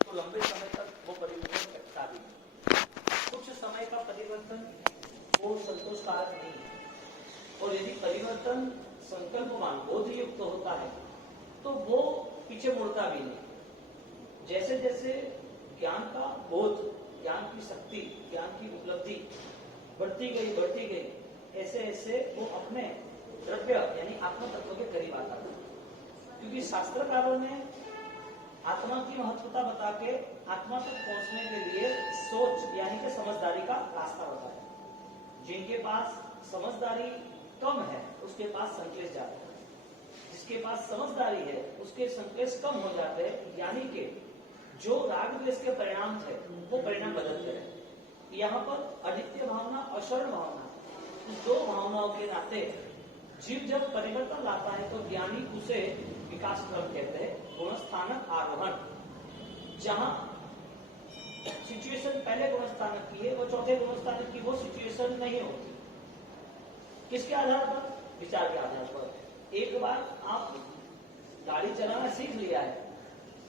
तो लंबे समय तक वो परिवर्तन टिकता भी नहीं। कुछ समय का परिवर्तन वो संतोषकारक नहीं है, और यदि परिवर्तन संकल्पवान बोध युक्त होता है तो वो पीछे मुड़ता भी नहीं। जैसे जैसे ज्ञान का बोध, ज्ञान की शक्ति, ज्ञान की उपलब्धि बढ़ती गई, ऐसे ऐसे वो अपने द्रव्य यानी आत्म तत्व के करीब आता है। क्योंकि शास्त्रकारों ने आत्मा की महत्वता बता के आत्मा तक पहुंचने के लिए सोच यानी कि समझदारी का रास्ता बताया। जिनके पास समझदारी कम है उसके पास संकेत ज्यादा है, जिसके पास समझदारी है उसके संकेत कम हो जाते हैं, यानी कि जो राग द्वेष के परिणाम थे वो परिणाम बदलते रहे। यहाँ पर अनित्य भावना, अशरण भावना, दो भावनाओं के नाते जीव जब परिवर्तन लाता है तो ज्ञानी उसे विकास क्रम कहते हैं, गुणस्थानक आरोहण। जहां सिचुएशन पहले गुणस्थानक की है वो चौथे गुणस्थानक की वो सिचुएशन नहीं होती। किसके आधार पर? विचार के आधार पर। एक बार आप गाड़ी चलाना सीख लिया है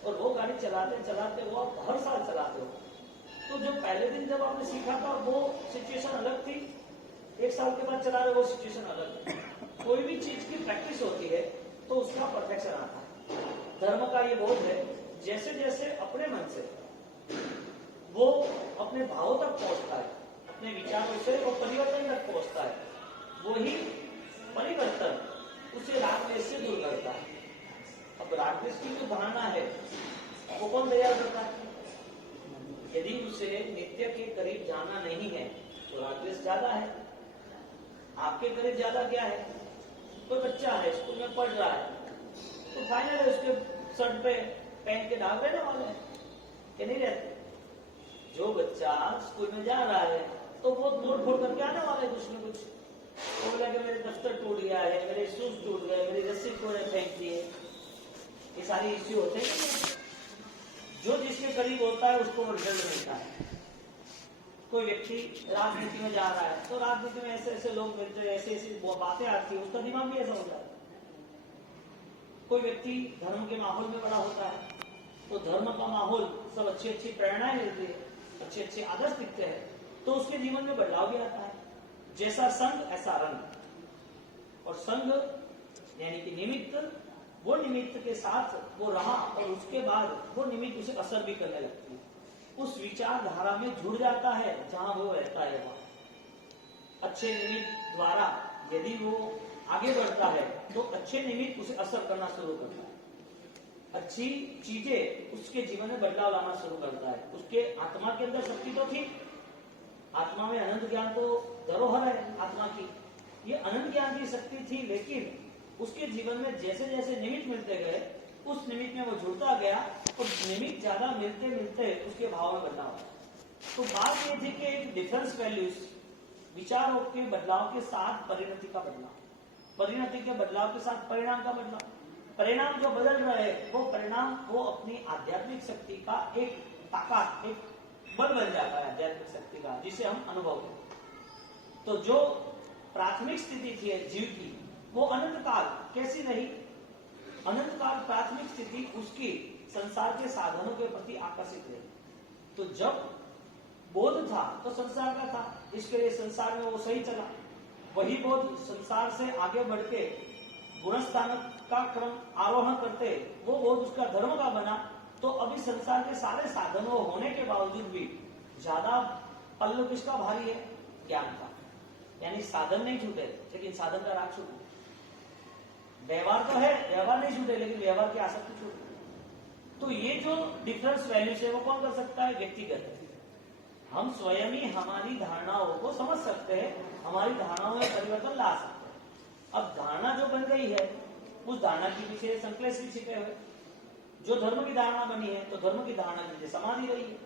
और वो गाड़ी चलाते चलाते वो आप हर साल चलाते हो, तो जो पहले दिन जब आपने सीखा था वो सिचुएशन अलग थी, एक साल के बाद चला रहे वो सिचुएशन अलग थी। कोई भी चीज की प्रैक्टिस होती है तो उसका परफेक्शन आता है। धर्म का ये बोध है, जैसे जैसे अपने मन से वो अपने भावों तक पहुंचता है, अपने विचारों से वो परिवर्तन तक पहुंचता है, वही परिवर्तन उसे राग द्वेष से दूर करता है। अब राग द्वेष की जो धारणा है वो कौन तैयार करता है? यदि उसे नित्य के करीब जाना नहीं है तो राग द्वेष ज्यादा है। आपके करीब ज्यादा क्या है? कोई बच्चा है स्कूल में पढ़ रहा है तो फाइनल है उसके शर्ट पे पेन के दाग रहने वाले हैं कि नहीं रहते? जो बच्चा स्कूल में जा रहा है तो वो नोट फोड़ करके आने वाला है कुछ न कुछ। तो बोला कि मेरे दफ्तर टूट गया है, मेरे शूज टूट गए, मेरी रस्सी को फेंक दिए, ये सारी इश्यू होते हैं। जो जिसके करीब होता है उसको रिजल्ट मिलता है। कोई व्यक्ति राजनीति में जा रहा है तो राजनीति में ऐसे ऐसे लोग मिलते हैं, ऐसी ऐसी बातें आती है, उसका दिमाग भी ऐसा होता है। कोई व्यक्ति धर्म के माहौल में बड़ा होता है तो धर्म का माहौल, सब अच्छी अच्छी प्रेरणाएं मिलती है, अच्छे अच्छे आदर्श दिखते हैं, तो उसके जीवन में बदलाव भी आता है। जैसा संग ऐसा रंग। और संग यानी कि निमित्त, वो निमित्त के साथ वो रहा और उसके बाद वो निमित्त उसे असर भी करने लगती है। उस विचारधारा में जुड़ जाता है जहां वो रहता है वहां। अच्छे निमित्त द्वारा यदि वो आगे बढ़ता है तो अच्छे निमित्त उसे असर करना शुरू करता है। अच्छी चीजें उसके जीवन में बदलाव लाना शुरू करता है। उसके आत्मा के अंदर शक्ति तो थी, आत्मा में अनंत ज्ञान तो धरोहर है आत्मा की, ये अनंत ज्ञान की शक्ति थी, लेकिन उसके जीवन में जैसे जैसे निमित्त मिलते गए उस निमित्त में वो जुड़ता गया और निमित्त ज्यादा मिलते मिलते उसके भाव में बदलाव आया। तो बात ये थी कि एक डिफरेंस वैल्यूज, विचारों के बदलाव के साथ परिणति का बदलाव, परिणति के बदलाव के साथ परिणाम का बदलाव। परिणाम जो बदल रहे वो परिणाम वो अपनी आध्यात्मिक शक्ति का एक ताकत, एक बल बन जाता है आध्यात्मिक शक्ति का, जिसे हम अनुभव करते। तो जो प्राथमिक स्थिति थी जीव की वो अनंत काल कैसी रही? अनंत काल प्राथमिक स्थिति उसकी संसार के साधनों के प्रति आकर्षित रही। तो जब बोध था तो संसार का था, इसके लिए संसार में वो सही चला। वही बोध संसार से आगे बढ़ के गुणस्थान का क्रम आरोहण करते वो बोध उसका धर्म का बना। तो अभी संसार के सारे साधनों होने के बावजूद भी ज्यादा पल्लू किसका भारी है? ज्ञान का। यानी साधन नहीं छूटे लेकिन साधन का राग छूटे। व्यवहार तो है, व्यवहार नहीं छूटे लेकिन व्यवहार की आसक्ति छूटे। तो ये जो डिफरेंस वैल्यूज है वो कौन कर सकता है? व्यक्तिगत। हम स्वयं ही हमारी धारणाओं को समझ सकते हैं, हमारी धारणाओं में परिवर्तन ला सकते हैं। अब धारणा जो बन गई है उस धारणा के पीछे संकलेश भी छिपे हुए। जो धर्म की धारणा बनी है तो धर्म की धारणा के लिए समाधि रही है।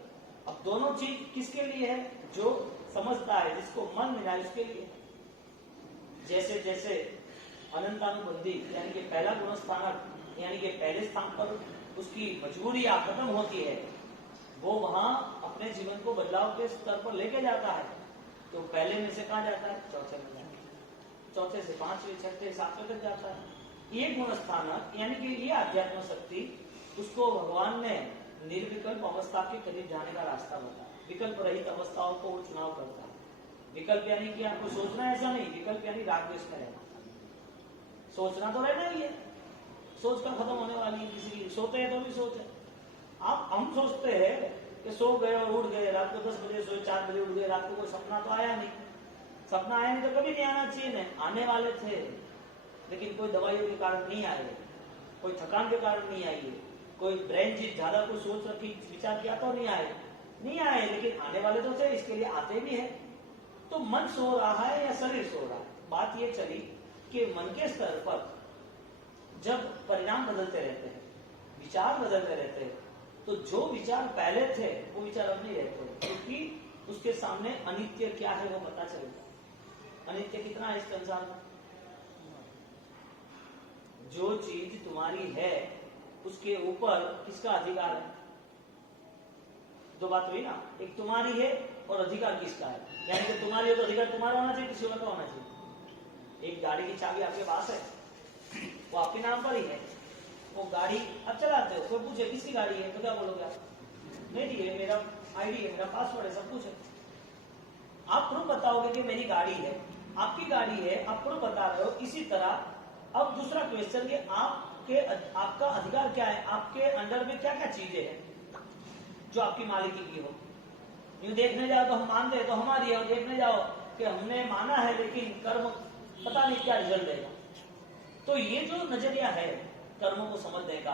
अब दोनों चीज किसके लिए है? जो समझता है, जिसको मन मिला है उसके लिए। जैसे जैसे अनंतानुबंधी यानी कि पहला गुणस्थानक यानी कि पहले स्थान पर उसकी मजबूरियां खत्म होती है, वो वहां अपने जीवन को बदलाव के स्तर पर लेके जाता है। तो पहले में से कहा जाता है? चौथे में जाता है। चौथे से पांचवें, छठे, सातवें तक जाता है। ये गुणस्थानक यानी कि ये आध्यात्म शक्ति उसको भगवान ने निर्विकल्प अवस्था के करीब जाने का रास्ता बताता है। विकल्प रहित अवस्थाओं को वो चुनाव करता है। विकल्प यानी कि आपको सोचना है, ऐसा नहीं। विकल्प यानी राग द्वेष में रहना। सोचना तो रहना ही है, सोच का खत्म होने वाली है किसी की। सोते हैं तो भी सोच है। हम सोचते हैं कि सो गए और उठ गए, रात को 10 बजे सोए, 4 बजे उठ गए, रात को कोई सपना तो आया नहीं। सपना आया नहीं तो कभी नहीं आना चाहिए ना, आने वाले थे, लेकिन कोई दवाइयों के कारण नहीं आए, कोई थकान के कारण नहीं आई है, कोई ब्रेन जी ज्यादा कोई सोच रखी, विचार किया तो नहीं आए, लेकिन आने वाले तो थे, इसके लिए आते भी है। तो मन सो रहा है या शरीर सो रहा है? बात ये चली कि मन के स्तर पर जब परिणाम बदलते रहते हैं, विचार बदलते रहते हैं, तो जो विचार पहले थे वो विचार अब नहीं रहते, क्योंकि उसके सामने अनित्य क्या है वो पता चलता। अनित्य कितना है इस संसार में? जो चीज तुम्हारी है उसके ऊपर किसका अधिकार है? दो बात हुई ना, एक तुम्हारी है और अधिकार किसका है। यानी कि तुम्हारी है तो अधिकार तुम्हारा होना चाहिए, किसी और का होना चाहिए। एक गाड़ी की चाबी आपके पास है, वो आपके नाम पर ही है, वो गाड़ी अब चलाते हो, कोई पूछे किसकी गाड़ी है तो क्या बोलोगे आप? मेरी है, मेरा आईडी है, मेरा पासवर्ड है, सब कुछ है। आप प्रूफ बताओगे कि मेरी गाड़ी है, आपकी गाड़ी है, आप प्रूफ बता रहे हो। इसी तरह अब दूसरा क्वेश्चन, ये आपका अधिकार क्या है, आपके अंडर में क्या क्या चीजें हैं जो आपकी मालिकी की हो। यूं देखने जाओ तो हम मानते हैं तो हमारी है, और देखने जाओ कि हमने माना है लेकिन कर्म पता नहीं क्या रिजल्ट देगा। तो ये जो नजरिया है कर्मों को समझने का,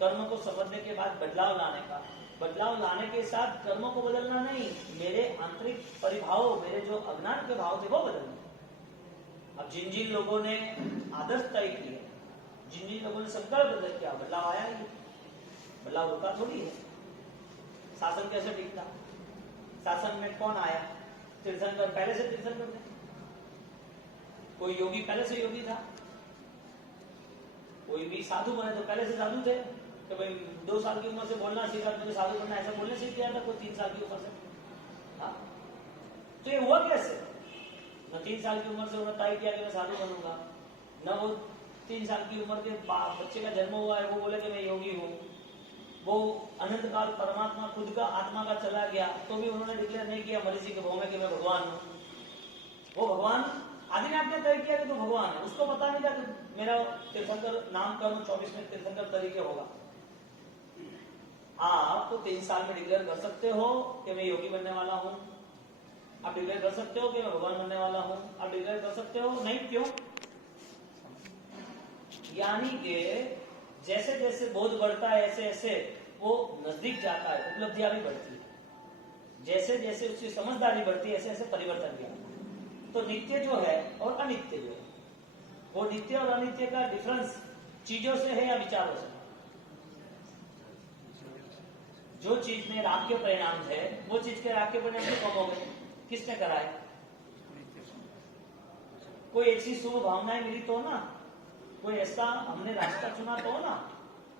कर्म को समझने के बाद बदलाव लाने का, बदलाव लाने के साथ कर्मों को बदलना नहीं, मेरे आंतरिक परिभाव, मेरे जो अज्ञान के भाव थे वो बदलने। अब जिन जिन लोगों ने आदर्श तय किए, जिन जिन लोगों ने संकल्प किया, बदलाव आया ही, बदलाव रुका थोड़ी है। शासन कैसे टिकता? शासन में कौन आया? तीर्थंकर पहले से तीर्थंकर थे, कोई योगी पहले से योगी था, कोई भी साधु बने तो पहले से साधु थे। तो भाई 2 साल की उम्र से बोलना सीखा, मुझे साधु बनना, ऐसा बोलने सीख गया था कोई 3 साल की उम्र से। हाँ, तो ये हुआ कैसे? न 3 साल की उम्र से उन्होंने तय किया कि मैं साधु बनूंगा, न वो 3 साल की उम्र के बच्चे का जन्म हुआ है वो बोले कि मैं योगी हूँ। वो अनंत काल परमात्मा खुद का आत्मा का चला गया तो भी उन्होंने डिक्लेयर नहीं किया मरीजी के भाव में कि मैं भगवान हूँ। वो भगवान आदि ने आपने तय किया कि तो भगवान है, उसको पता नहीं था कि मेरा तीर्थंकर नाम करूं 24 में तीर्थंकर तरीके होगा। आप तो 3 साल में डिक्लेयर कर सकते हो कि मैं योगी बनने वाला हूं, आप डिक्लेयर कर सकते हो कि मैं भगवान बनने वाला हूं, आप डिक्लेयर कर सकते हो नहीं, क्यों? यानी कि जैसे जैसे बोध बढ़ता है ऐसे ऐसे वो नजदीक जाता है, उपलब्धियां भी बढ़ती है, जैसे जैसे उसकी समझदारी बढ़ती है ऐसे ऐसे परिवर्तन भी आता है। तो नित्य जो है और अनित्य जो है, वो नित्य और अनित्य का डिफरेंस चीजों से है या विचारों से? जो चीज में राग के परिणाम थे वो चीज के राग के परिणाम से कम हो गए, किसने कराए? कोई ऐसी शुभ भावनाएं मिली तो ना, कोई ऐसा हमने रास्ता चुना तो ना।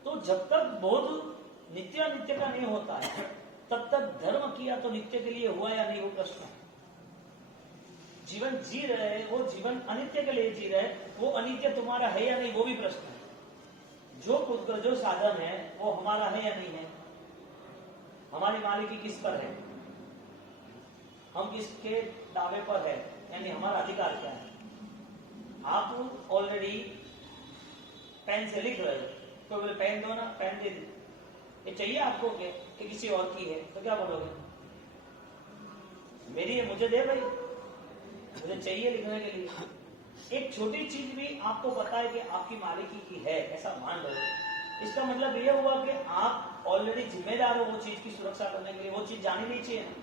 तो जब तक बोध नित्य अनित्य का नहीं होता है तब तक धर्म किया तो नित्य के लिए हुआ या नहीं, वो प्रश्न है। जीवन जी रहे, वो जीवन अनित्य के लिए जी रहे, वो अनित्य तुम्हारा है या नहीं, वो भी प्रश्न है। जो खुद का जो साधन है वो हमारा है या नहीं है, हमारी मालिकी किस पर है, हम किसके दावे पर है, यानी हमारा अधिकार क्या है। आप ऑलरेडी पेन से लिख रहे हो, तो बोले पेन दो ना, पेन दे दी, ये चाहिए आपको कि किसी और की है, तो क्या बोलोगे? मेरी है, मुझे दे भाई, मुझे चाहिए लिखने के लिए। एक छोटी चीज भी आपको पता है कि आपकी मालिकी की है, ऐसा मान लो, इसका मतलब यह हुआ कि आप ऑलरेडी जिम्मेदार हो वो चीज की सुरक्षा करने के लिए। वो चीज जानी नहीं चाहिए ना,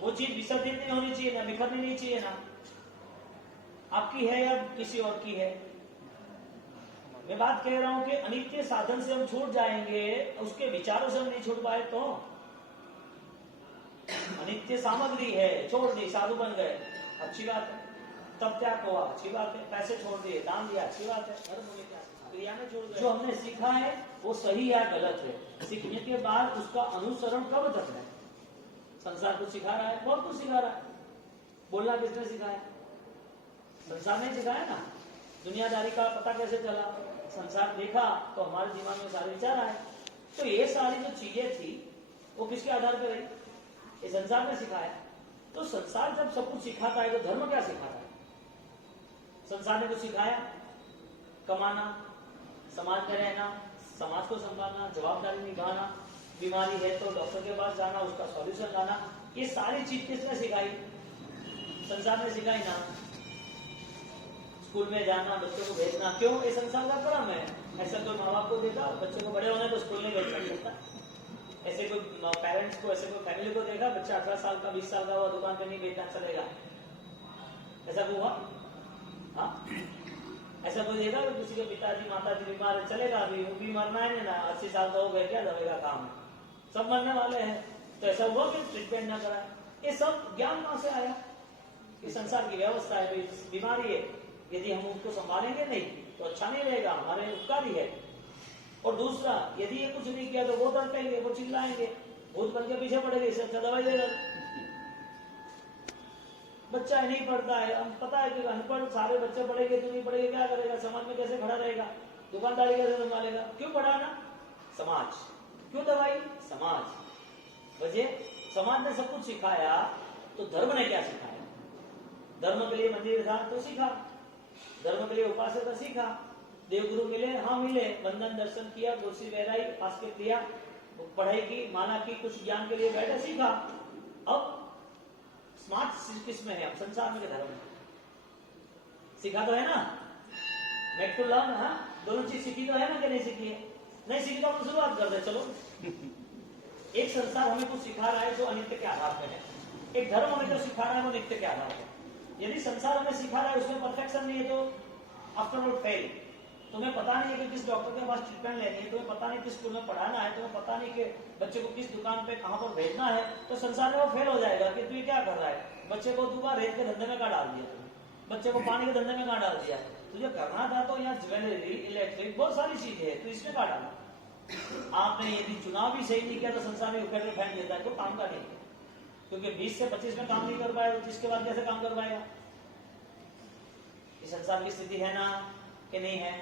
वो चीज विसर्जित नहीं होनी चाहिए ना, बिखरनी नहीं चाहिए ना। आपकी है या किसी और की है? मैं बात कह रहा हूं कि अनित्य साधन से हम छूट जाएंगे, उसके विचारों से हम नहीं छूट पाए तो। अनित्य सामग्री है, छोड़ दी, साधु बन गए, अच्छी बात है। तब त्याग हुआ, अच्छी बात है। पैसे छोड़ दिए, दान दिया, अच्छी बात है। क्रिया में छोड़ दिया। जो हमने सीखा है वो सही या गलत है, सीखने के बाद उसका अनुसरण कब तक है? संसार कुछ सिखा रहा है, बहुत कुछ सिखा रहा है। बोलना किसने सिखाया? संसार ने सिखाया ना। दुनियादारी का पता कैसे चला? संसार देखा तो हमारे दिमाग में सारे विचार आए, तो ये सारी जो चीजें थी वो किसके आधार पर रही? ये संसार ने सिखाया। तो संसार जब सब कुछ सिखाता है तो धर्म क्या सिखाता है? संसार ने कुछ सिखाया, कमाना, समाज में रहना, समाज को संभालना, जवाबदारी निभाना, बीमारी है तो डॉक्टर के पास जाना, उसका सॉल्यूशन लाना, ये सारी चीज किसने सिखाई? संसार ने सिखाई ना। स्कूल में जाना, बच्चों को भेजना, क्यों? ये संसार का क्रम है। ऐसा कोई माँ बाप को देखा बच्चे को बड़े होने तो स्कूल नहीं भेज सकता? ऐसे कोई पेरेंट्स को, ऐसे कोई फैमिली को देखा बच्चा 18 साल का 20 साल का हुआ दुकान पे नहीं भेजना चलेगा? ऐसा कोई हुआ? हाँ, ऐसा कोई देखा कि किसी के पिताजी माताजी बीमार है, चलेगा अभी वो भी मरना है ना, 80 साल का हो गया, क्या दवाई का काम है, सब मरने वाले हैं, तो ऐसा हुआ कि ट्रीटमेंट ना करा? ये सब ज्ञान कहां से आया? ये संसार की व्यवस्था है, बीमारी है, यदि हम उसको संभालेंगे नहीं तो अच्छा नहीं रहेगा, हमारे उपकारी है। और दूसरा, यदि ये कुछ नहीं किया तो वो तड़पेंगे, वो चिल्लाएंगे, भूत बन के पीछे पड़ेंगे, इससे अच्छा दवाई दे देगा। बच्चा नहीं पढ़ता है, हम पता है कि अनपढ़ सारे बच्चे पढ़ेंगे तो नहीं पढ़ेंगे, क्या करेगा, समाज में कैसे खड़ा रहेगा, दुकानदारी कैसे संभालेगा? क्यों पढ़ाना? समाज। क्यों दवाई? समाज। वजह समाज ने सब कुछ सिखाया, तो धर्म ने क्या सिखाया? धर्म के लिए मंदिर था तो सीखा, धर्म के लिए उपासना सीखा, देवगुरु मिले, हाँ मिले, वंदन दर्शन किया, कुर्सी बहराई, आस्के दिया, पढ़ाई की, माला की, कुछ ज्ञान के लिए बैठे, सीखा। अब स्मार्ट किस में है? हम संसार में, धर्म में सीखा तो है ना, मेक टू लर्न, हाँ, दोनों चीज सीखी तो है ना कि नहीं सीखी है? नहीं सीखी तो हम शुरुआत कर दे, चलो। एक संसार हमें कुछ सिखा रहा है जो अनित्य के आधार पे है, एक धर्म हमें जो सिखा रहा है वो नित्य के आधार पे। यदि संसार हमें सिखा रहा है उसमें परफेक्शन नहीं है तो आफ्टर ऑल फेल। तुम्हें पता नहीं है कि किस डॉक्टर के पास ट्रीटमेंट लेनी है, तुम्हें पता नहीं किस स्कूल में पढ़ाना है, तुम्हें पता नहीं कि बच्चे को किस दुकान पे कहां पर भेजना है, तो संसार में वो फेल हो जाएगा कि तू क्या कर रहा है, बच्चे को दुबारा रेत के धंधे में कहाँ डाल दिया, बच्चे को पानी के धंधे में कहाँ डाल दिया, तुझे करना था तो यहाँ ज्वेलरी, इलेक्ट्रिक, बहुत सारी चीजें है, तो इसमें कहाँ डाला? आपने यदि चुनाव भी सही नहीं किया तो संसार में उखेड़ के फेंक देता है, तो काम का नहीं, क्योंकि 20 से 25 में काम नहीं कर पाया तो इसके बाद कैसे काम कर पाएगा? इस संसार की स्थिति है ना कि नहीं है?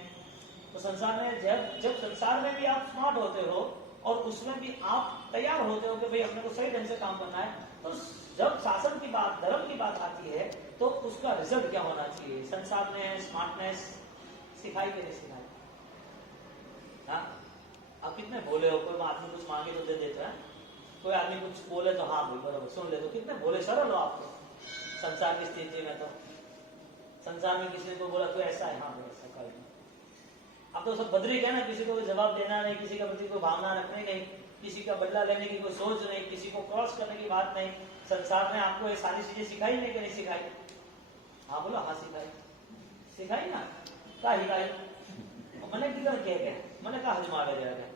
तो संसार में जब संसार में भी आप स्मार्ट होते हो और उसमें भी आप तैयार होते हो कि भाई अपने को सही ढंग से काम करना है, तो जब शासन की बात, धर्म की बात आती है तो उसका रिजल्ट क्या होना चाहिए? संसार ने स्मार्टनेस सिखाई कि नहीं सिखाई? हाँ, आप कितने बोले हो? कोई आदमी कुछ मांगे तो दे देते हैं, कोई आदमी कुछ बोले तो हाँ भाई बराबर सुन ले, तो कितने बोले सरल हो आप संसार की स्थिति में। तो संसार में किसी को बोला तो ऐसा है, हाँ भाई ऐसा कर, अब तो सब बदरी है ना, किसी को जवाब देना नहीं, किसी का प्रति कोई भावना रखनी नहीं, किसी का बदला लेने की कोई सोच नहीं, किसी को क्रॉस करने की बात नहीं। संसार ने आपको ये सारी चीजें सिखाई नहीं कि नहीं सिखाई? हाँ बोलो, हाँ सिखाई, सिखाई ना, का हिखाई मैंने किधर कह मैंने कहा हजमा जाएगा,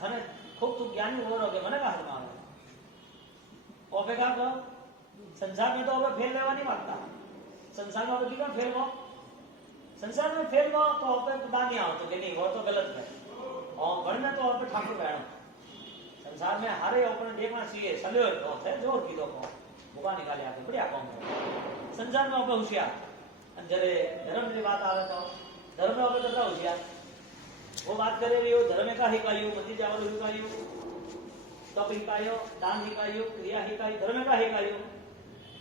थाने खूब तू ज्ञानी हो रहोगे, मैंने कहा हजमा और क्या कहो? संसार में तो अब फेल लेवा नहीं मांगता, संसार में क्यों फेल हो? संसार में फेल हो तो आप दानी आओ तो कि नहीं, वो तो गलत है, और बढ़ना तो आप ठाकुर बैठो। संसार में हारे अपने देखना चाहिए, सलेर बहुत है, जोर की दो बुका निकाले आके बढ़िया काम करो। संसार में आप होशियार, जरे धर्म की बात आवे तो धर्म में आप करता होशियार, वो बात करे रही हो धर्म का हिकायो, मंदिर जावल हिकायो, तप हिकायो, दान हिकायो, क्रिया हिकायो, धर्म का हिकायो।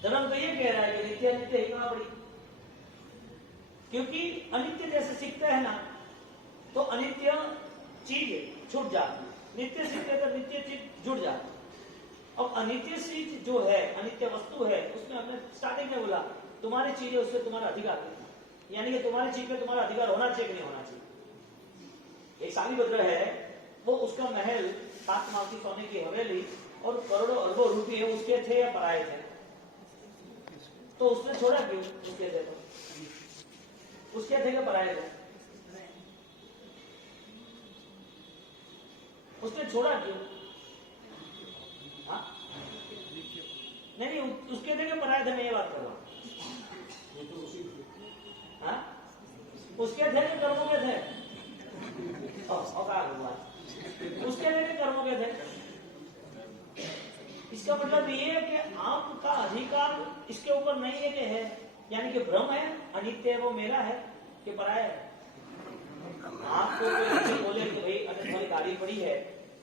धर्म तो ये कह रहा है कि नित्य नित्य हिकना पड़ी, क्योंकि अनित्य जैसे सीखते हैं ना तो अनित्य चीज छूट जाती, नित्य सीखते तो नित्य चीज जुड़ जाती। अब अनित्य चीज जो है, अनित्य वस्तु है, उसमें हमने स्टार्टिंग में बोला तुम्हारी चीज है उससे तुम्हारा अधिकार है, यानी कि तुम्हारी चीज पे तुम्हारा अधिकार होना चाहिए कि नहीं होना चाहिए। एक शालीभद्र है, वो उसका महल 7 माल की सोने की हवेली और करोड़ों अरबों रुपये उसके थे या पराए थे, तो उसने छोड़ा क्यों? उसके थे तो उसके थे क्या पराए थे? उसने छोड़ा क्यों? हाँ नहीं, उसके थे क्या पराए थे, मैं ये बात कर रहा हूं। हाँ, उसके थे कि कर्मों के थे? उसके थे कि कर्मों के थे? इसका मतलब ये है कि आपका अधिकार इसके ऊपर नहीं है कि है, यानी कि भ्रम है, अनित्य है वो मेरा है कि पराया है। आपको कोई बोले कि भाई अगर थोड़ी गाड़ी पड़ी है,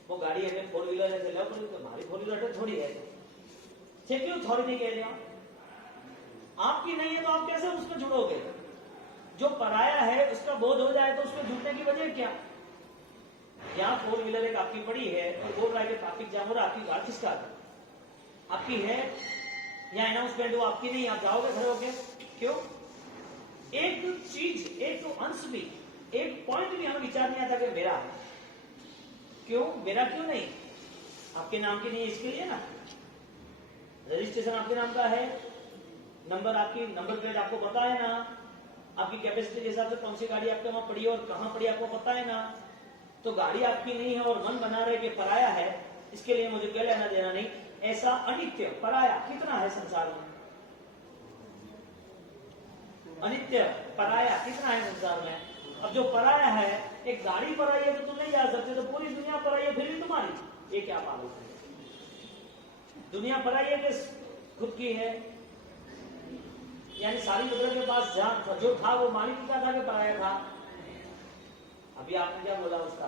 वो गाड़ी है 4 व्हीलर है, लो तो हमारी 4 व्हीलर थोड़ी है, छे क्यों थोड़ी नहीं कह रहे हो? आपकी नहीं है तो आप कैसे उसमें जुड़ोगे? जो पराया है उसका बोध हो जाए तो उसमें जुड़ने की वजह क्या? यहाँ 4 व्हीलर एक आपकी पड़ी है और बोल रहा है कि ट्रैफिक जाम हो रहा है, आपकी गाड़ी किसका है? आपकी है या अनाउंसमेंट वो आपकी नहीं, आप जाओगे खड़े होके? क्यों? एक चीज, एक तो अंश भी, एक पॉइंट भी हमें विचार नहीं आता कि मेरा है। क्यों मेरा? क्यों नहीं? आपके नाम की नहीं है इसके लिए ना। रजिस्ट्रेशन आपके नाम का है, नंबर आपकी, नंबर प्लेट आपको पता है ना, आपकी कैपेसिटी के हिसाब से कौन सी गाड़ी आपके वहां पड़ी है और कहां पड़ी आपको पता है ना। तो गाड़ी आपकी नहीं है और मन बना रहे कि पराया है, इसके लिए मुझे क्या लेना देना नहीं। ऐसा अनित्य पराया कितना है संसार में? अनित्य पराया कितना है संसार में? अब जो पराया है, एक गाड़ी पराई है तो तुम नहीं जा सकते, तो पूरी दुनिया पराई है फिर भी तुम्हारी, ये क्या पागल है? दुनिया पराई है कि खुद की है? यानी सारी कुदरत के पास जहां जो था वो मालिक का था कि पराया था? अभी आपने क्या बोला उसका?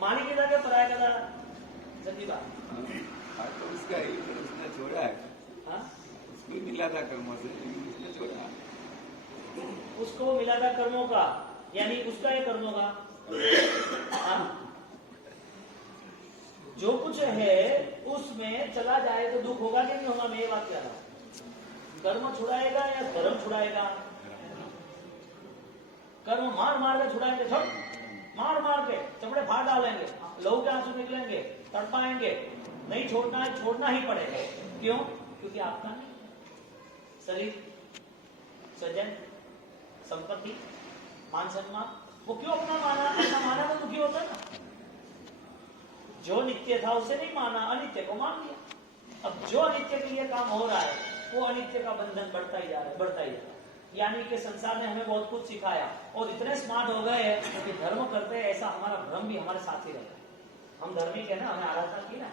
मालिक का क्या पराया का था? सच्ची बात। तो उसका ही उसने छोड़ा है। हाँ? उसको मिला था कर्मों से, लेकिन उसने छोड़ा। उसको मिला था कर्मों का, यानी उसका है कर्मों का। हाँ? जो कुछ है उसमें चला जाए तो दुख होगा कि नहीं होगा? मैं ये बात कह रहा हूं। कर्म छुड़ाएगा या धर्म छुड़ाएगा? कर्म मार मार के छुड़ाएंगे, मार मार के चमड़े फाड़ डालेंगे, लहू के आंसू निकलेंगे, तड़पाएंगे, नहीं छोड़ना है, छोड़ना ही पड़ेगा। क्यों? क्योंकि आपका नहीं। शरीर, स्वजन, संपत्ति, मान सम्मान, वो क्यों अपना माना? अपना माना तो दुखी होता है ना। जो नित्य था उसे नहीं माना, अनित्य को मान लिया। अब जो अनित्य के लिए काम हो रहा है वो अनित्य का बंधन बढ़ता ही जा रहा है, बढ़ता ही जा रहा है। यानी कि संसार ने हमें बहुत कुछ सिखाया और इतने स्मार्ट हो गए हैं कि धर्म करते हैं ऐसा हमारा भ्रम भी हमारे साथ ही रहता है। हम धर्मी के ना, हमें आराधना की ना।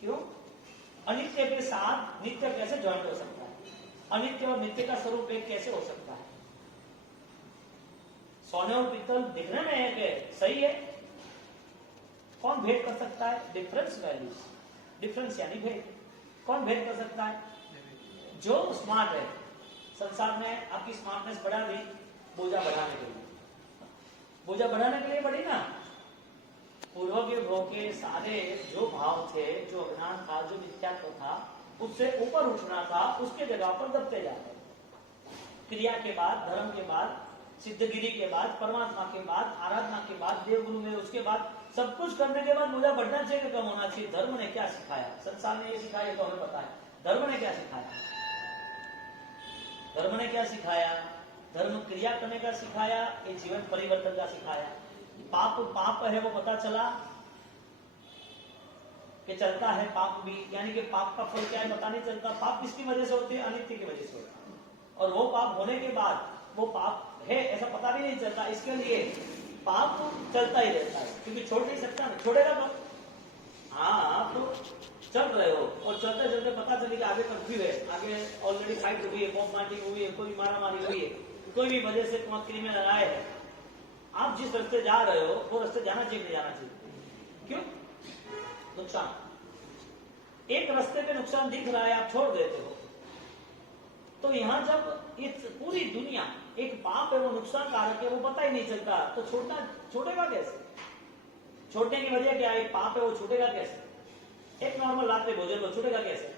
क्यों? अनित्य के साथ नित्य कैसे ज्वाइंट हो सकता है? अनित्य और नित्य का स्वरूप एक कैसे हो सकता है? सोने और पीतल दिखने में है कि सही है, कौन भेद कर सकता है? डिफरेंस वैल्यूज, डिफरेंस यानी भेद। कौन भेद कर सकता है? जो स्मार्ट है। संसार ने आपकी स्मार्टनेस बढ़ा दी बोझा बढ़ाने के लिए। बोझा बढ़ाने के लिए बढ़ी ना। पूर्व के भोग के सारे जो भाव थे, जो अज्ञान था, जो मिथ्यात्व था, उससे ऊपर उठना था, उसके जगह पर दबते जाते। क्रिया के बाद, धर्म के बाद, सिद्धगिरी के बाद, परमात्मा के बाद, आराधना के बाद, देवगुरु में, उसके बाद सब कुछ करने के बाद बोझा बढ़ना चाहिए कि कम होना चाहिए? धर्म ने क्या सिखाया? संसार ने ये सिखाया तो हमें पता है। धर्म ने क्या सिखाया? धर्म ने क्या सिखाया? धर्म क्रिया करने का सिखाया, ये जीवन परिवर्तन का सिखाया। पाप पाप है वो पता चला कि चलता है पाप भी, यानी कि पाप का फल क्या है पता नहीं चलता। पाप किसकी वजह से होते हैं? अनित्य की वजह से होता है। और वो पाप होने के बाद वो पाप है ऐसा पता भी नहीं चलता। इसके लिए पाप चलता ही रहता है, क्योंकि छोड़ नहीं सकता ना। छोड़ेगा तो हाँ, आप तो चल रहे हो और चलते चलते पता चले कि आगे कर्फ्यू है, आगे ऑलरेडी फाइट हुई है, बॉम्ब मार्टिंग हुई है, कोई मारामारी हुई है, कोई भी वजह से तुम्हारा क्रिमिनल आए है। आप जिस रास्ते जा रहे हो वो रास्ते जाना चाहिए, नहीं जाना चाहिए? क्यों? नुकसान। एक रास्ते पे नुकसान दिख रहा है, आप छोड़ देते हो। तो यहां जब ये पूरी दुनिया एक पाप है, वो नुकसान कारक है, वो पता ही नहीं चलता, तो छोड़ेगा कैसे? छोड़ने की वजह क्या है? एक पाप है, वो छूटेगा कैसे? एक नॉर्मल रात में भोजन, वो छूटेगा कैसे?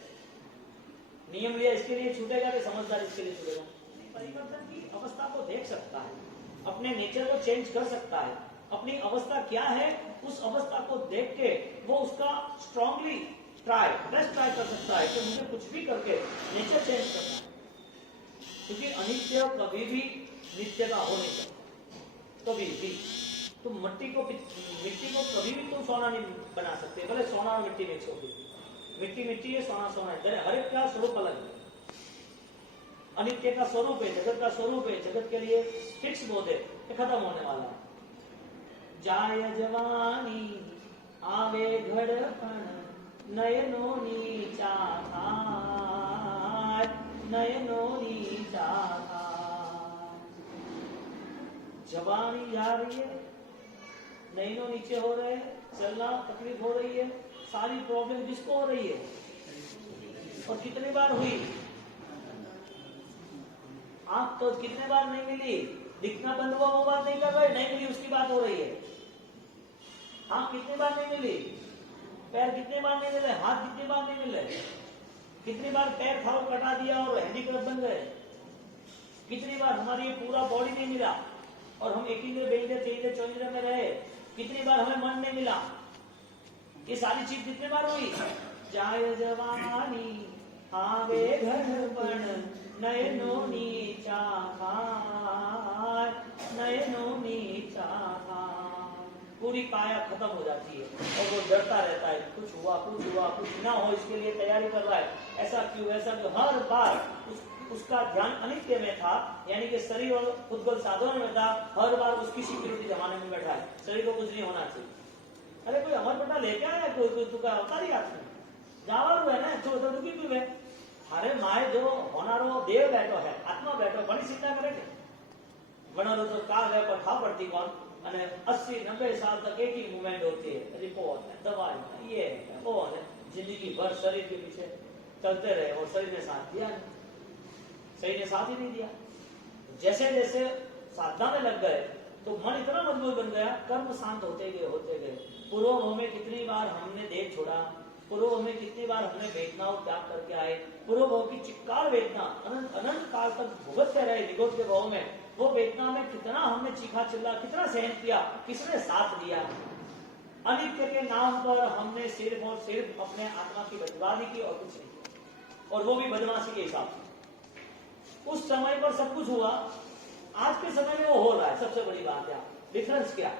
नियम लिया इसके लिए छूटेगा कि समझदार इसके लिए छूटेगा? परिवर्तन की अवस्था को देख सकता है, अपने नेचर को चेंज कर सकता है। अपनी अवस्था क्या है उस अवस्था को देख के वो उसका स्ट्रांगली बेस्ट ट्राई कर सकता है कि मुझे कुछ भी करके नेचर चेंज करना है। क्योंकि अनित्य कभी भी नित्य का हो नहीं सकता, कभी भी। तुम मिट्टी को कभी भी तुम सोना नहीं बना सकते, भले सोना और मिट्टी मिक्स होगी। मिट्टी है, सोना है, हर एक का स्वरूप अलग है। अनित्य का स्वरूप है, जगत का स्वरूप है, जगत के लिए फिक्स बोध है, ये खत्म होने वाला है। जाय जवानी आवे घड़पण नयनो नीचा थाय, नयनो नीचा थाय। जवानी जा रही है, नैनो नीचे हो रहे हैं, चलना तकलीफ हो रही है, सारी प्रॉब्लम किसको हो रही है और कितनी बार हुई? आंख तो कितने बार नहीं मिली, दिखना बंद हुआ वो बात नहीं कर रहे, नहीं मिली उसकी बात हो रही है। आंख कितनी बार नहीं मिली, पैर कितने बार नहीं मिले, हाथ कितनी बार नहीं मिले, कितनी बार पैर थारो कटा दिया और हैंडीक्राफ्ट बन गए, कितनी बार हमारी ये पूरा बॉडी नहीं मिला और हम एक ही बेलने तेईले चौंजरे में रहे, कितनी बार हमें मन नहीं मिला, ये सारी चीज कितनी बार हुई? जाय जवानी आवे घर पण नयनो नीचा खार, नयनो नीचा खार, पूरी काया खत्म हो जाती है और वो डरता रहता है कुछ हुआ कुछ ना हो, इसके लिए तैयारी कर रहा है, ऐसा क्यों ऐसा क्यों। हर बार उसका ध्यान अनित्य में था, यानी कि शरीर और उद्गल साधन में था, हर बार उसकी सिक्योरिटी जमाने में बैठा है, शरीर को कुछ नहीं होना चाहिए। अरे कोई अमर पट्टा लेके आया, कोई तुका अवतारी आदमी जावारू है ना, तो दुखी क्यों है? अरे माए जो होनारो देव बैठो है, आत्मा बैठो, बड़ी चिंता करे थे बनारो तो काल है पर खा पड़ती कौन, 80-90 साल तक एक ही मूवमेंट होती है, रिपोर्ट है, दवाई ये है वो है, जिंदगी भर शरीर के पीछे चलते रहे और शरीर ने साथ दिया नहीं, शरीर ने साथ ही नहीं दिया। जैसे जैसे साधना में लग गए तो मन इतना मजबूत बन गया, कर्म शांत होते गए। पूर्व में कितनी बार हमने देह छोड़ा, पूर्व में कितनी बार हमने वेदनाओं त्याग करके आए, पूर्व की चिक्कार वेदना अनंत काल तक भुगतते रहे निगोद के भाव में, वो वेदना में कितना हमने चीखा चिल्ला, कितना सहन किया, किसने साथ दिया? अनित्य के नाम पर हमने सिर्फ और सिर्फ अपने आत्मा की बदमाशी की और कुछ नहीं किया, और वो भी बदमाशी के हिसाब से। उस समय पर सब कुछ हुआ, आज के समय में वो हो रहा है। सबसे बड़ी बात है डिफरेंस क्या?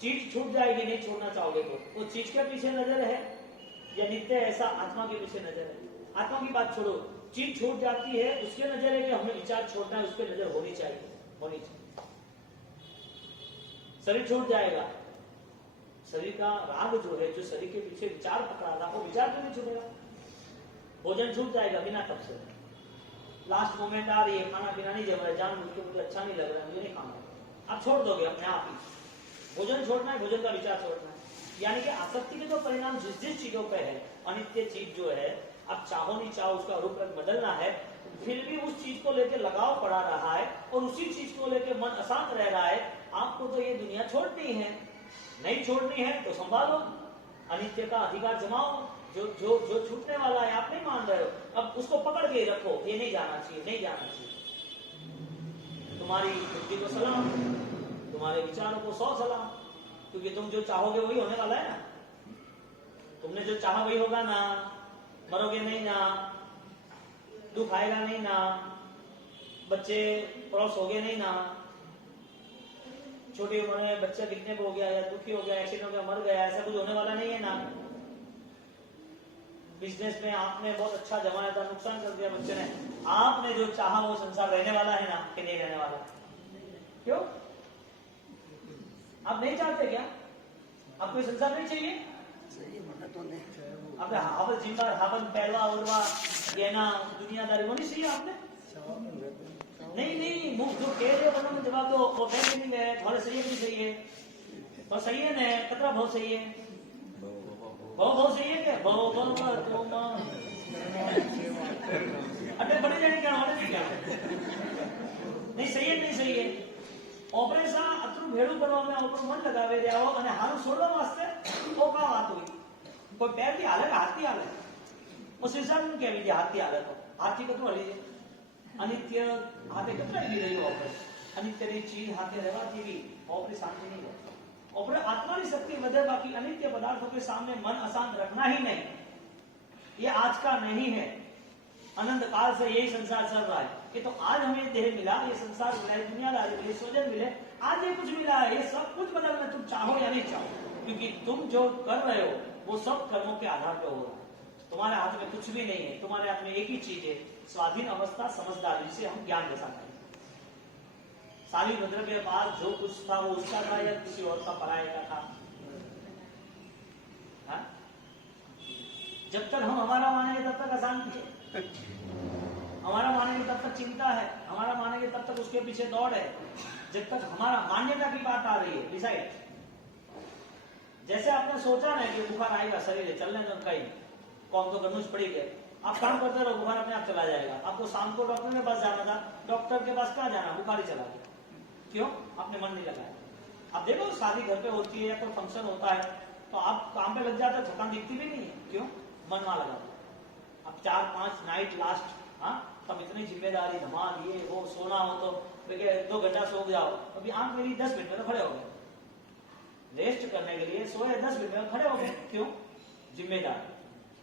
चीज छूट जाएगी, नहीं छोड़ना चाहोगे तो वो चीज के पीछे नजर है या नित्य ऐसा आत्मा के पीछे नजर है? आत्मा की बात छोड़ो, चीज छूट जाती है उसके नजर है कि हमें विचार छोड़ना है, उसके नजर होनी चाहिए। शरीर छूट जाएगा, शरीर का राग जो है, जो शरीर के पीछे विचार पकड़ा था, वो विचार क्यों नहीं छूटेगा? भोजन छूट जाएगा बिना तब से, लास्ट मोमेंट आ रही है, खाना पीना नहीं जम रहा है, जान मुझे अच्छा नहीं लग रहा है, मुझे नहीं खाना, आप छोड़ दोगे अपने आप ही। भोजन छोड़ना है, भोजन का विचार छोड़ना है, यानी कि आसक्ति के जो परिणाम जिस जिस चीजों पे है, अनित्य चीज जो है, आप चाहो नहीं चाहो उसका रूप रंग बदलना है, फिर भी उस चीज को लेकर लगाव पड़ा रहा है और उसी चीज को लेकर मन अशांत रह रहा है। आपको तो ये दुनिया छोड़नी है, नहीं छोड़नी है तो संभालो, अनित्य का अधिकार जमाओ, जो जो जो छूटने वाला है आप नहीं मान रहे हो, अब उसको पकड़ के रखो, ये नहीं जाना चाहिए, नहीं जाना चाहिए। तुम्हारी बुद्धि को सलाम, तुम्हारे विचारों को 100 सलाम, क्योंकि तुम जो चाहोगे वही होने वाला है ना, तुमने जो चाहा वही होगा ना, मरोगे नहीं ना, दुख आएगा नहीं ना, बच्चे क्रॉस हो गए नहीं ना, छोटी उम्र में बच्चा कितने को हो गया या दुखी हो गया, एक्सीडेंट हो गया, मर गया, ऐसा कुछ होने वाला नहीं है ना। बिजनेस में आपने बहुत अच्छा जमाया था, नुकसान कर दिया बच्चे ने, आपने जो चाहा वो संसार रहने वाला है ना कि नहीं रहने वाला? क्यों आप नहीं चाहते क्या? आपको संसार नहीं चाहिए? आपने हावल जिम्बार हावल पहलवा उलवा ये ना दुनियादारी वो नहीं चाहिए आपने? नहीं मुख जो कह रहे हो में जवाब दो, वो फैमिली में है, थोड़े सही भी सही है, तो सही है ना, कतरा बहुत सही है, बहुत सही है क्या? अटे बड़े जाने क्या होने क्या नहीं सही है, नहीं सही है। ऑपरेशन अतरू भेड़ू करवा ऊपर मन लगावे जाओ અને હારું છોડવા વાસ્તે ઓ કા વાત हुई, कोई पैर की हालत हाथी हालत उस हिसाब में क्या विधि हाथी हालत हो, हाथी कतरू हली है, अनित्य हाथे कतरा हली रही ऑपरेशन, अनित्य री चीज हाथे रहवा जेवी ऑपरेशन शांति नहीं है, ऑपरेशन आत्मा की शक्ति वधे, बाकी अनित्य पदार्थों के सामने मन अशांत रखना ही नहीं, ये आज का नहीं है, अनंत काल से यही संसार चल रहा है। कि तो आज हमें देह मिला, ये संसार मिला, दुनियादारी मिली, स्वजन मिले, आज ये कुछ मिला है, ये सब कुछ बदलना तुम चाहो या नहीं चाहो, क्योंकि तुम जो कर रहे हो वो सब कर्मों के आधार पर हो रहा है, तुम्हारे हाथ में कुछ भी नहीं है, तुम्हारे हाथ में एक ही चीज है, स्वाधीन अवस्था, समझदारी, जिसे हम ज्ञान जैसा कहें। सारी भद्र के पास जो कुछ था वो उसका था या किसी और का पराये का था? हा? जब तक हम हमारा मानेंगे तब तक अशांति है, हमारा मानेंगे तब तक चिंता है, हमारा मानेंगे तब तक उसके पीछे दौड़ है। जब तक हमारा मान्यता की बात आ रही है, डिसाइड। जैसे आपने सोचा ना कि बुखार आएगा, शरीर चलने दो, कहीं कौन तो गनुज पड़ी गए, आप काम करते रहो, बुखार अपने आप चला जाएगा। आपको शाम को डॉक्टर के पास जाना था, डॉक्टर के पास कहाँ जाना, बुखार ही चला गया। क्यों? आपने मन नहीं लगाया। आप देखो शादी घर पे होती है या कोई फंक्शन होता है तो आप काम पे लग जाते हो, थकान दिखती भी नहीं है। क्यों? मन वहां लगा। अब 4-5 नाइट लास्ट, हाँ, तब इतनी जिम्मेदारी, धमाल, ये वो, सोना हो तो 2 घंटा सो जाओ, अभी आंख मेरी 10 मिनट में तो खड़े हो गए। रेस्ट करने के लिए सोए 10 मिनट में खड़े हो गए। क्यों? जिम्मेदारी।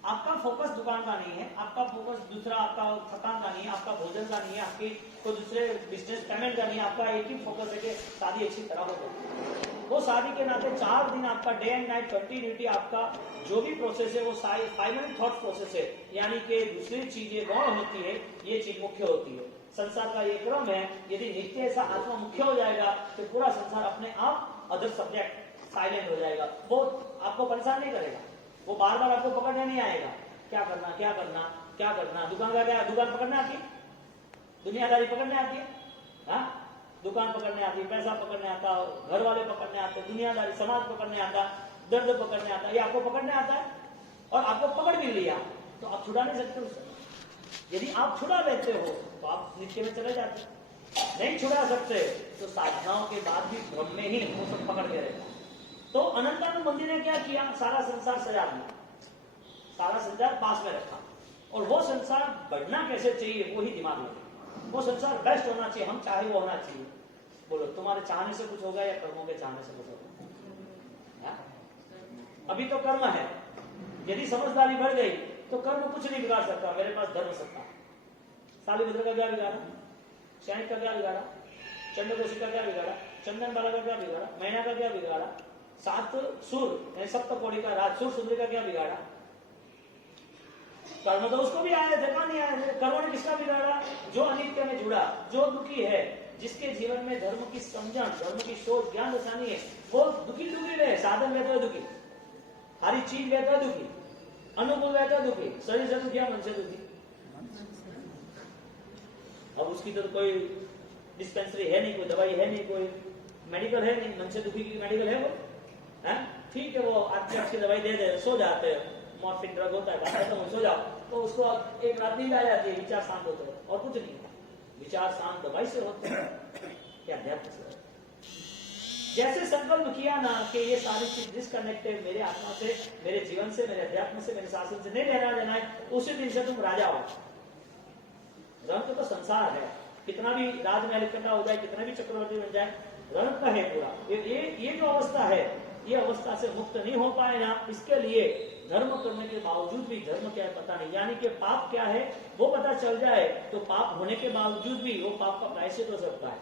आपका फोकस दुकान का नहीं है, आपका फोकस दूसरा, आपका थकान का नहीं है, आपका भोजन का नहीं है, आपकी कोई दूसरे बिजनेस पेमेंट का नहीं है। आपका एक ही फोकस है कि शादी अच्छी तरह हो जाए। वो शादी के नाते 4 दिन आपका डे एंड नाइट कंटिन्यूटी, आपका जो भी प्रोसेस है वो 5 मिनट थॉट प्रोसेस है, यानी कि दूसरी चीजें गौण होती है, ये चीज मुख्य होती है। संसार का ये क्रम है। यदि नित्य ऐसा आत्मा मुख्य हो जाएगा तो पूरा संसार अपने आप अदर सब्जेक्ट साइलेंट हो जाएगा। वो आपको परेशान नहीं करेगा, वो बार बार आपको पकड़ने नहीं आएगा। क्या करना, क्या करना, क्या करना। दुकान का क्या, दुकान पकड़ने आती है, दुनियादारी पकड़ने आती है, हाँ, दुकान पकड़ने आती है, पैसा पकड़ने आता, घर वाले पकड़ने आते, दुनियादारी, समाज पकड़ने आता, दर्द पकड़ने आता, ये आपको पकड़ने आता है। और आपको पकड़ भी लिया तो आप छुड़ा नहीं सकते उससे। यदि आप छुड़ा लेते हो तो आप नीचे में चले जाते, नहीं छुड़ा सकते तो साधनाओं के बाद भी भ्रम में ही वो सब पकड़ के रहेगा। तो अनंतानंद मंदिर ने क्या किया, सारा संसार सजा दिया, सारा संसार पास में रखा, और वो संसार बढ़ना कैसे चाहिए वो ही दिमाग में। वो संसार बेस्ट होना चाहिए, हम चाहे वो होना चाहिए। बोलो, तुम्हारे चाहने से कुछ होगा या कर्मों के चाहने से कुछ होगा? अभी तो कर्म है। यदि समझदारी बढ़ गई तो कर्म कुछ नहीं बिगाड़ सकता। मेरे पास धर्म सत्ता। सालिभद्र का क्या बिगाड़ा, शैनिक का क्या बिगाड़ा, चंद्रकोशी का क्या बिगाड़ा, चंदन बाला का क्या बिगाड़ा, मैना का क्या बिगाड़ा, 7 सुर सप्तकोटि का राज सुर सुंदरी का क्या बिगाड़ा। कर्म तो उसको भी आए थे, कहां नहीं आए थे। कर्म ने किसका बिगाड़ा, जो अनित्य में जुड़ा, जो दुखी है, जिसके जीवन में धर्म की समझन, धर्म की सोच, ज्ञान दशानी है, वो दुखी रहे। साधन रहता है दुखी, हरी चीज रहता है दुखी, अनुकूल रहता है दुखी, शरीर से दुखी, मन से दुखी। अब उसकी तो कोई डिस्पेंसरी है नहीं, कोई दवाई है नहीं, कोई मेडिकल है नहीं। मन से दुखी की मेडिकल है वो, है ठीक है, वो अच्छी दवाई दे दे, सो जाते हैं, मॉर्फिन ड्रग होता है, बात खत्म, सो जाओ, तो उसको एक रात नींद आ जाती है, विचार शांत होते हैं, और कुछ नहीं। विचार शांत दवाई से होते हैं, क्या अध्यात्म से। जैसे संकल्प किया ना कि ये सारी चीज डिस्कनेक्टेड, मेरे आत्मा से, मेरे जीवन से, मेरे अध्यात्म से, मेरे शासन से नहीं लेना देना है, उसी दिन से तुम राजा हो। रंग तो संसार है, कितना भी राजमहल इकट्ठा हो जाए, कितना भी चक्रवर्ती बन जाए, रंग का है पूरा। ये जो अवस्था है, ये अवस्था से मुक्त नहीं हो पाए ना, इसके लिए धर्म करने के बावजूद भी धर्म क्या है पता नहीं, यानी कि पाप क्या है वो पता चल जाए तो पाप होने के बावजूद भी वो पाप का प्रायश्चित हो सकता है।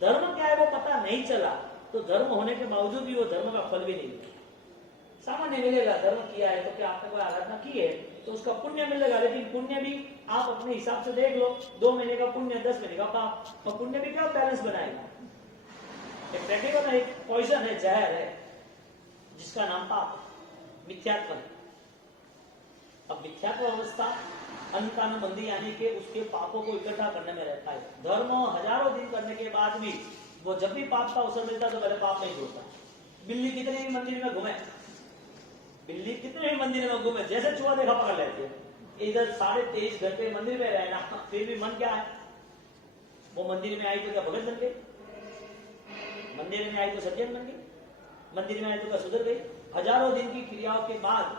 धर्म क्या है वो पता नहीं चला तो धर्म होने के बावजूद भी वो धर्म का फल भी नहीं मिलेगा। सामान्य मिलेगा, धर्म किया है तो क्या आपने कोई आराधना की है तो उसका पुण्य मिलेगा, लेकिन पुण्य भी आप अपने हिसाब से देख लो, 2 महीने का पुण्य, 10 महीने का पाप, और पुण्य भी क्या बैलेंस बनाएगा। एक प्रैक्टिकल है, एक पॉइजन है, जहर है, जिसका नाम पाप, मिथ्यात्व है। अब मिथ्यात्व अवस्था अनंतानुबंधी, यानी कि उसके पापों को इकट्ठा करने में रहता है। धर्म हजारों दिन करने के बाद भी वो जब भी पाप का अवसर मिलता तो पहले पाप नहीं छोड़ता। बिल्ली कितने भी मंदिर में घूमे, बिल्ली कितने भी मंदिर में घूमे, जैसे चूहा देखा पकड़ लेती है। इधर 23.5 घंटे मंदिर में रहना, फिर भी मन क्या है, वो मंदिर में आई तो क्या भगत बन गई, मंदिर में आई तो सज्जन बन गई, मंदिर में आई तो क्या सुधर गई। हजारों दिन की क्रियाओं के बाद